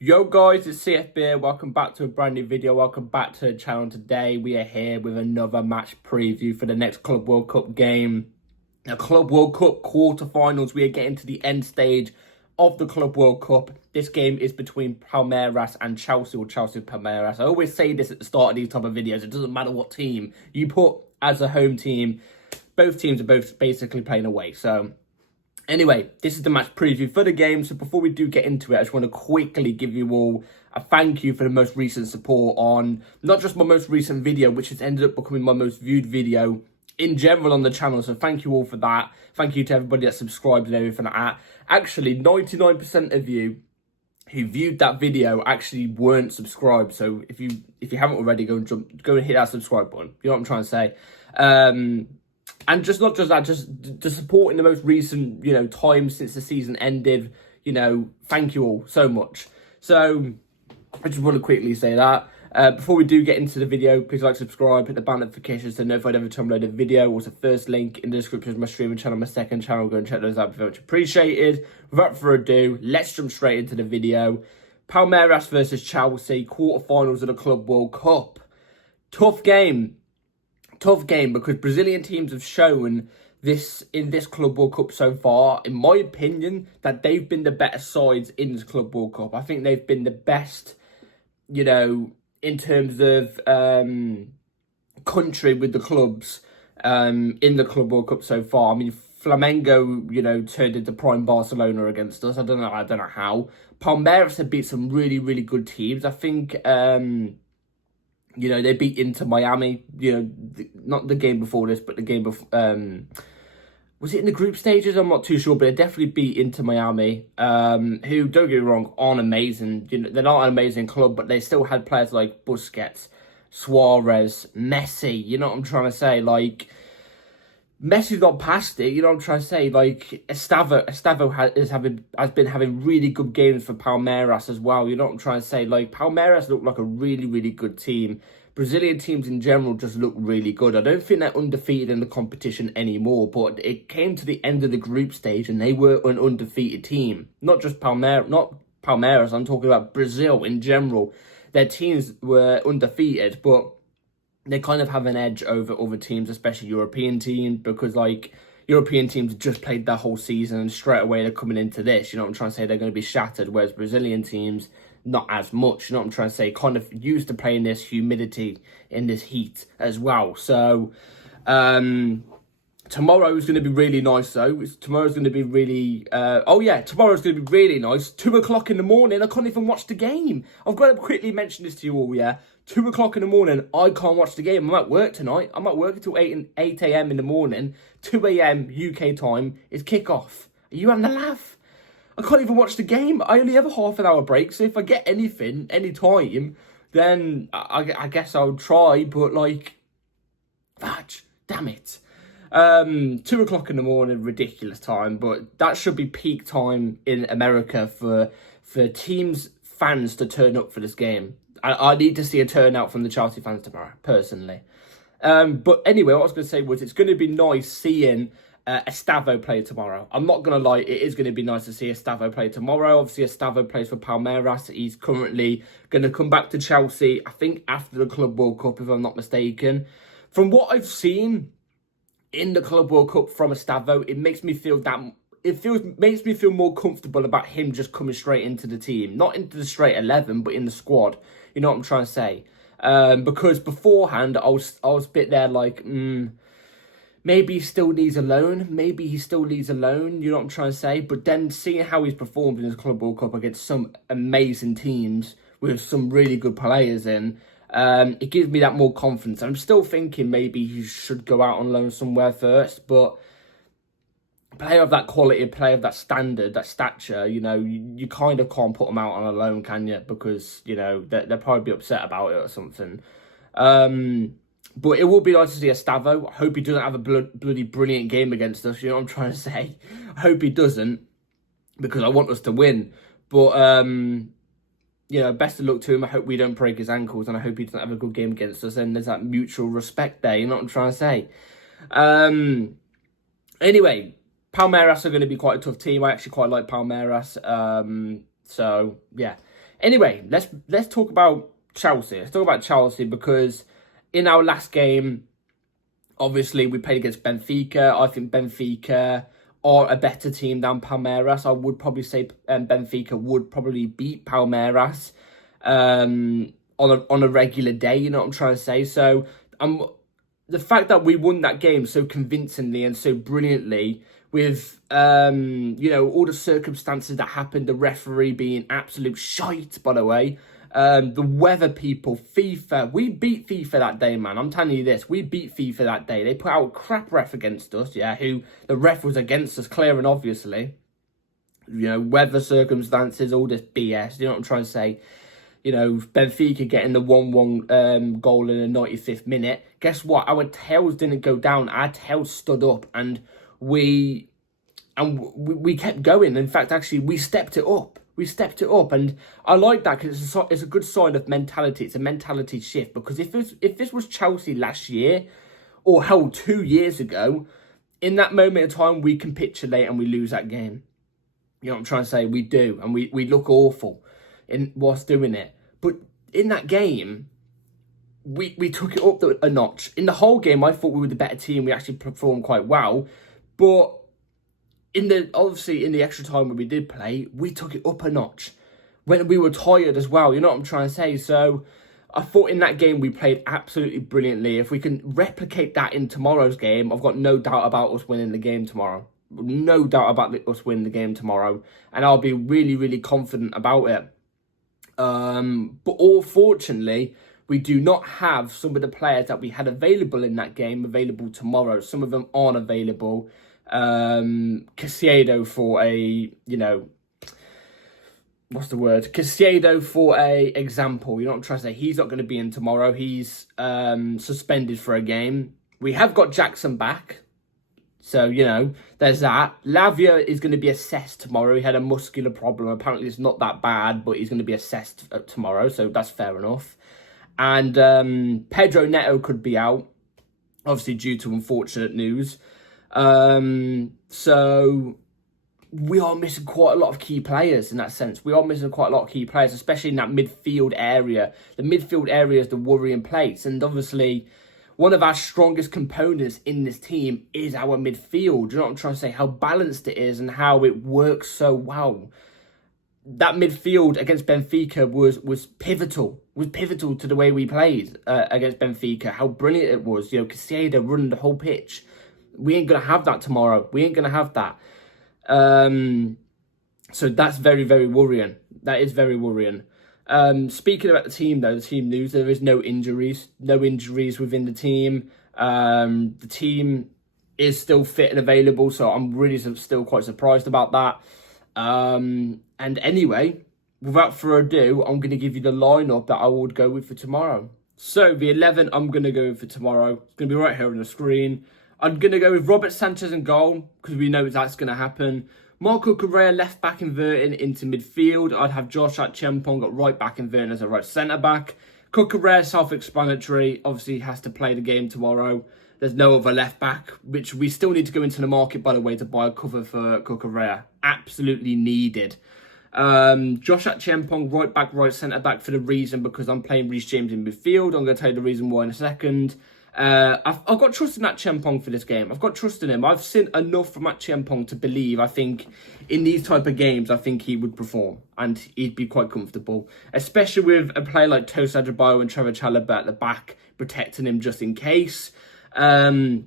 Yo guys, it's CFB. Welcome back to a brand new video. Welcome back to the channel. Today we are here with another match preview for the next Club World Cup game. The Club World Cup quarterfinals. We are getting to the end stage of the Club World Cup. This game is between Palmeiras and Chelsea, or Chelsea Palmeiras. I always say this at the start of these type of videos. It doesn't matter what team you put as a home team. Both teams are both basically playing away. So anyway, this is the match preview for the game. So before we do get into it, I just want to quickly give you all a thank you for the most recent support on not just my most recent video, which has ended up becoming my most viewed video in general on the channel. So thank you all for that. Thank you to everybody that subscribed and everything like that. Actually, 99% of you who viewed that video actually weren't subscribed. So if you haven't already, go and hit that subscribe button. You know what I'm trying to say? And just not just that, just the support in the most recent, time since the season ended, thank you all so much. So I just want to quickly say that. Before we do get into the video, please like, subscribe, hit the bell notifications to notified every time I upload a video. Also, first link in the description of my streaming channel, my second channel. Go and check those out, very much appreciated. Without further ado, let's jump straight into the video. Palmeiras versus Chelsea, quarterfinals of the Club World Cup. Tough game because Brazilian teams have shown this in this Club World Cup so far, in my opinion, that they've been the better sides in this Club World Cup. I think they've been the best, in terms of country with the clubs in the Club World Cup so far. I mean, Flamengo, turned into prime Barcelona against us. I don't know how. Palmeiras have beat some really, really good teams. I think they beat Inter Miami, not the game before this, but the game before, was it in the group stages? I'm not too sure, but they definitely beat Inter Miami, who, don't get me wrong, aren't amazing. They're not an amazing club, but they still had players like Busquets, Suarez, Messi, you know what I'm trying to say? Like, Messi's not past it, you know what I'm trying to say? Like, Estavo has been having really good games for Palmeiras as well, you know what I'm trying to say? Like, Palmeiras look like a really, really good team. Brazilian teams in general just look really good. I don't think they're undefeated in the competition anymore, but it came to the end of the group stage and they were an undefeated team. Not just Palmeiras, I'm talking about Brazil in general. Their teams were undefeated, but they kind of have an edge over other teams, especially European teams, because European teams just played their whole season and straight away they're coming into this. You know what I'm trying to say? They're going to be shattered, whereas Brazilian teams, not as much. You know what I'm trying to say? Kind of used to playing this humidity in this heat as well. So tomorrow is going to be really nice though. Tomorrow's going to be really, tomorrow's going to be really nice. 2 o'clock in the morning, I can't even watch the game. I've got to quickly mention this to you all, yeah? 2 o'clock in the morning, I can't watch the game. I'm at work tonight. I'm at work until 8 a.m. in the morning. 2 a.m. UK time is kickoff. Are you having a laugh? I can't even watch the game. I only have a half an hour break, so if I get anything, any time, then I guess I'll try, but fudge, damn it. 2 o'clock in the morning, ridiculous time, but that should be peak time in America for fans to turn up for this game. I need to see a turnout from the Chelsea fans tomorrow, personally. But anyway, what I was going to say was it's going to be nice seeing Estavo play tomorrow. I'm not going to lie, it is going to be nice to see Estavo play tomorrow. Obviously, Estavo plays for Palmeiras. He's currently going to come back to Chelsea, I think, after the Club World Cup, if I'm not mistaken. From what I've seen in the Club World Cup from Estavo, it makes me feel makes me feel more comfortable about him just coming straight into the team. Not into the straight 11, but in the squad. You know what I'm trying to say? Because beforehand, I was a bit there like, maybe he still needs a loan. Maybe he still needs a loan. You know what I'm trying to say? But then seeing how he's performed in his Club World Cup against some amazing teams with some really good players in, it gives me that more confidence. I'm still thinking maybe he should go out on loan somewhere first, but a player of that quality, a player of that standard, that stature, you kind of can't put them out on a loan, can you? Because, they'll probably be upset about it or something. But it will be nice to see Estavo. I hope he doesn't have a bloody brilliant game against us, you know what I'm trying to say? I hope he doesn't, because I want us to win. But, best of luck to him. I hope we don't break his ankles, and I hope he doesn't have a good game against us, and there's that mutual respect there, you know what I'm trying to say? Anyway, Palmeiras are going to be quite a tough team. I actually quite like Palmeiras. So, yeah. Anyway, let's talk about Chelsea. Let's talk about Chelsea because in our last game, obviously we played against Benfica. I think Benfica are a better team than Palmeiras. I would probably say Benfica would probably beat Palmeiras on a regular day. You know what I'm trying to say? So the fact that we won that game so convincingly and so brilliantly with, all the circumstances that happened, the referee being absolute shite, by the way, the weather people, FIFA, we beat FIFA that day, man. I'm telling you this, we beat FIFA that day. They put out a crap ref against us, who the ref was against us, clear and obviously. Weather circumstances, all this BS, you know what I'm trying to say? Benfica getting the 1-1 goal in the 95th minute. Guess what? Our tails didn't go down. Our tails stood up, and we kept going. In fact, actually, we stepped it up. And I like that because it's a good sign of mentality. It's a mentality shift, because if this was Chelsea last year, or hell, 2 years ago, in that moment of time, we capitulate and we lose that game. You know what I'm trying to say? We do, and we look awful whilst doing it. But in that game, we took it up a notch. In the whole game, I thought we were the better team. We actually performed quite well. But in the extra time when we did play, we took it up a notch. When we were tired as well, you know what I'm trying to say? So I thought in that game we played absolutely brilliantly. If we can replicate that in tomorrow's game, I've got no doubt about us winning the game tomorrow. No doubt about us winning the game tomorrow. And I'll be really, really confident about it. But unfortunately, we do not have some of the players that we had available in that game available tomorrow. Some of them aren't available. Caicedo for a, what's the word? Caicedo for a example. You know what I'm trying to say? He's not going to be in tomorrow. He's suspended for a game. We have got Jackson back. So, there's that. Lavia is going to be assessed tomorrow. He had a muscular problem. Apparently, it's not that bad, but he's going to be assessed tomorrow. So, that's fair enough. And Pedro Neto could be out, obviously due to unfortunate news. So, we are missing quite a lot of key players in that sense. We are missing quite a lot of key players, especially in that midfield area. The midfield area is the worrying place. And obviously, one of our strongest components in this team is our midfield. You know what I'm trying to say? How balanced it is and how it works so well. That midfield against Benfica was pivotal. Was pivotal to the way we played against Benfica. How brilliant it was. Caicedo running the whole pitch. We ain't going to have that tomorrow. We ain't going to have that. So that's very, very worrying. That is very worrying. Speaking about the team, though, the team news, there is no injuries. No injuries within the team. The team is still fit and available, so I'm really still quite surprised about that. And anyway, without further ado, I'm going to give you the lineup that I would go with for tomorrow. So, the 11 I'm going to go with for tomorrow. It's going to be right here on the screen. I'm going to go with Robert Sanchez in goal, because we know that's going to happen. Marco Correa left back inverting into midfield. I'd have Josh Chempong at right back inverting as a right centre back. Correa, self-explanatory. Obviously, he has to play the game tomorrow. There's no other left back, which we still need to go into the market, by the way, to buy a cover for Correa. Absolutely needed. Josh Chempong, right back, right centre back for the reason because I'm playing Reece James in midfield. I'm going to tell you the reason why in a second. I've got trust in Matt Chempong for this game. I've got trust in him. I've seen enough from Matt Chempong to believe, I think, in these type of games, I think he would perform and he'd be quite comfortable. Especially with a player like Tosin Adebayo and Trevor Chalobah at the back, protecting him just in case. Tosin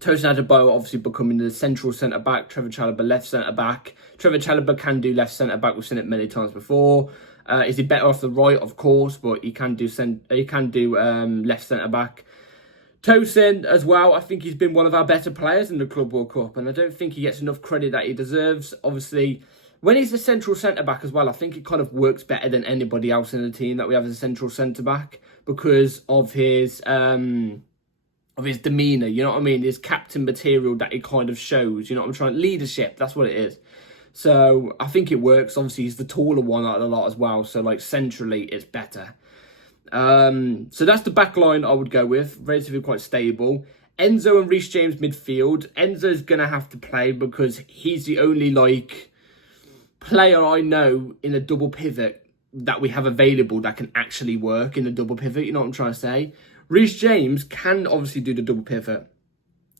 Adebayo obviously becoming the central centre-back, Trevor Chalobah left centre-back. Trevor Chalobah can do left centre-back, we've seen it many times before. Is he better off the right? Of course, but he can do left centre-back. Tosin as well, I think he's been one of our better players in the Club World Cup, and I don't think he gets enough credit that he deserves. Obviously, when he's the central centre-back as well, I think it kind of works better than anybody else in the team that we have as a central centre-back because of his demeanour, you know what I mean? His captain material that he kind of shows, you know what I'm trying? Leadership, that's what it is. So, I think it works. Obviously, he's the taller one out of the lot as well, so like centrally, it's better. So that's the back line I would go with, relatively quite stable. Enzo and Reece James midfield. Enzo's going to have to play because he's the only player I know in a double pivot that we have available that can actually work in the double pivot. You know what I'm trying to say? Reece James can obviously do the double pivot.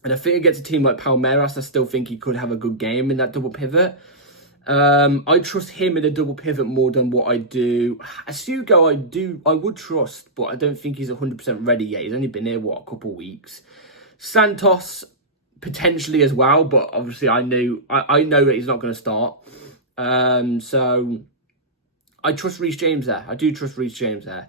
And I think against a team like Palmeiras, I still think he could have a good game in that double pivot. I trust him in a double pivot more than what I do. Asugo, I would trust, but I don't think he's 100% ready yet. He's only been here, a couple of weeks. Santos, potentially as well, but obviously I know that he's not going to start. So I trust Reece James there. I do trust Reece James there.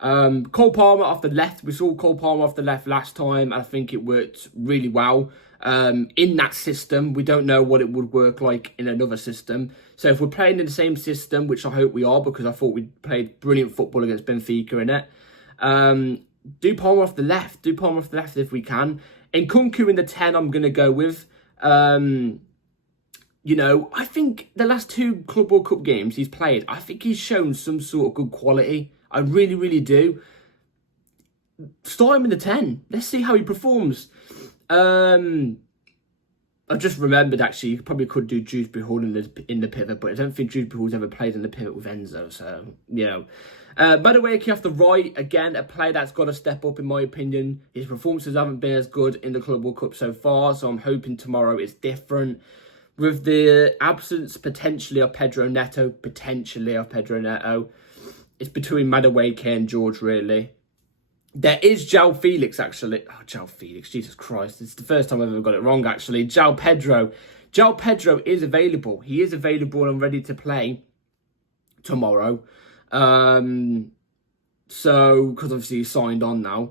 Cole Palmer off the left. We saw Cole Palmer off the left last time. I think it worked really well. In that system, we don't know what it would work like in another system. So if we're playing in the same system, which I hope we are, because I thought we played brilliant football against Benfica in it. Do Palmer off the left. Do Palmer off the left if we can. And Nkunku in the 10, I'm going to go with. You know, I think the last 2 Club World Cup games he's played, I think he's shown some sort of good quality. I really, really do. Start him in the 10. Let's see how he performs. I've just remembered, actually, you probably could do Dewsbury Hall in the pivot, but I don't think Dewsbury Hall's ever played in the pivot with Enzo, so, you know. Madueke off the right, again, a player that's got to step up, in my opinion. His performances haven't been as good in the Club World Cup so far, so I'm hoping tomorrow it's different. With the absence, potentially, of Pedro Neto, it's between Madueke and George, really. There is Joao Felix, actually. Oh, Joao Felix, Jesus Christ. It's the first time I've ever got it wrong, actually. Joao Pedro. Joao Pedro is available. He is available and ready to play tomorrow. So, because obviously he's signed on now.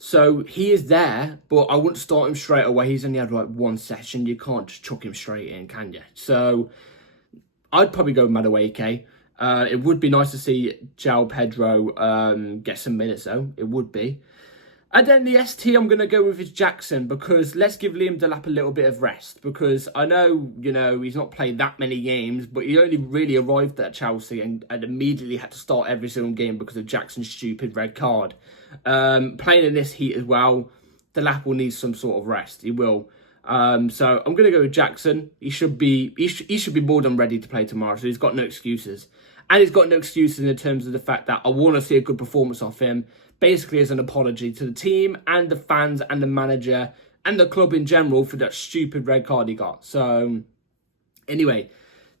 So, he is there, but I wouldn't start him straight away. He's only had, like, 1 session. You can't just chuck him straight in, can you? So, I'd probably go with Madueke. It would be nice to see Joao Pedro get some minutes, though. It would be. And then the ST I'm going to go with is Jackson, because let's give Liam Delap a little bit of rest. Because I know, you know, he's not played that many games, but he only really arrived at Chelsea and immediately had to start every single game because of Jackson's stupid red card. Playing in this heat as well, Delap will need some sort of rest. He will. So I'm going to go with Jackson. He should be more than ready to play tomorrow, so he's got no excuses. And he's got no excuses in terms of the fact that I want to see a good performance off him, basically as an apology to the team and the fans and the manager and the club in general for that stupid red card he got. So, anyway,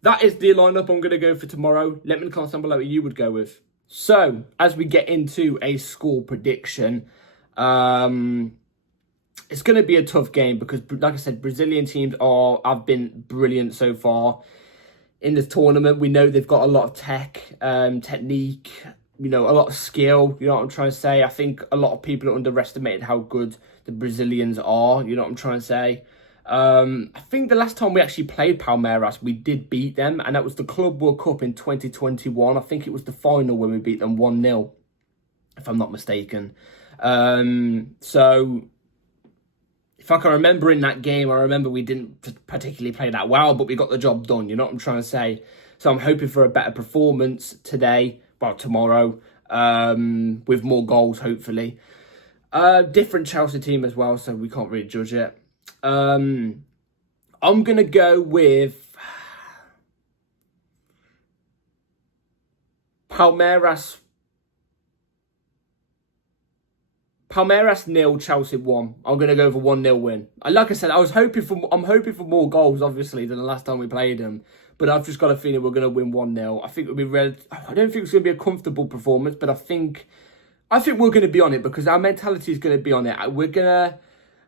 that is the lineup I'm going to go for tomorrow. Let me know in the comments down below what you would go with. So, as we get into a score prediction, it's going to be a tough game because, like I said, Brazilian teams have been brilliant so far in this tournament. We know they've got a lot of technique, you know, a lot of skill. You know what I'm trying to say? I think a lot of people are underestimated how good the Brazilians are. You know what I'm trying to say? I think the last time we actually played Palmeiras, we did beat them, and that was the Club World Cup in 2021. I think it was the final when we beat them 1-0, if I'm not mistaken. So, if I can remember in that game, I remember we didn't particularly play that well, but we got the job done. You know what I'm trying to say? So I'm hoping for a better performance today, well, tomorrow, with more goals, hopefully. Different Chelsea team as well, so we can't really judge it. I'm going to go with Palmeiras 0, Chelsea 1. I'm going to go for 1-0 win. Like I said, I'm hoping for more goals, obviously, than the last time we played them. But I've just got a feeling we're going to win 1-0. I think it'll be I don't think it's going to be a comfortable performance, but I think we're going to be on it because our mentality is going to be on it. We're going to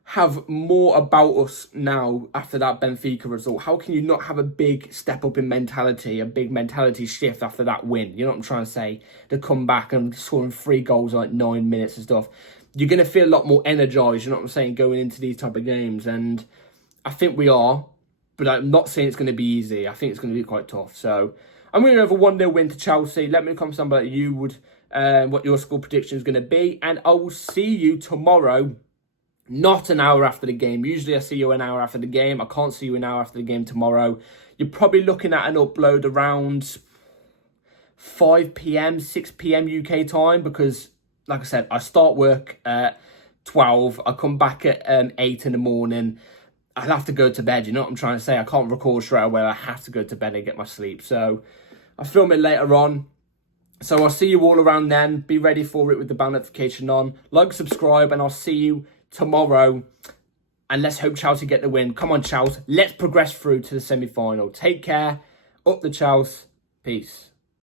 have more about us now after that Benfica result. How can you not have a big step up in mentality, a big mentality shift after that win? You know what I'm trying to say? To come back and scoring 3 goals in like 9 minutes and stuff. You're going to feel a lot more energised, you know what I'm saying, going into these type of games. And I think we are, but I'm not saying it's going to be easy. I think it's going to be quite tough. So I'm going to have a 1-0 win to Chelsea. Let me know in the comments down below what your score prediction is going to be. And I will see you tomorrow, not an hour after the game. Usually I see you an hour after the game. I can't see you an hour after the game tomorrow. You're probably looking at an upload around 5 p.m, 6 p.m. UK time because, like I said, I start work at 12. I come back at 8 in the morning. I'll have to go to bed. You know what I'm trying to say? I can't record straight away. I have to go to bed and get my sleep. So I'll film it later on. So I'll see you all around then. Be ready for it with the bell notification on. Like, subscribe, and I'll see you tomorrow. And let's hope Chelsea get the win. Come on, Chelsea. Let's progress through to the semi-final. Take care. Up the Chelsea. Peace.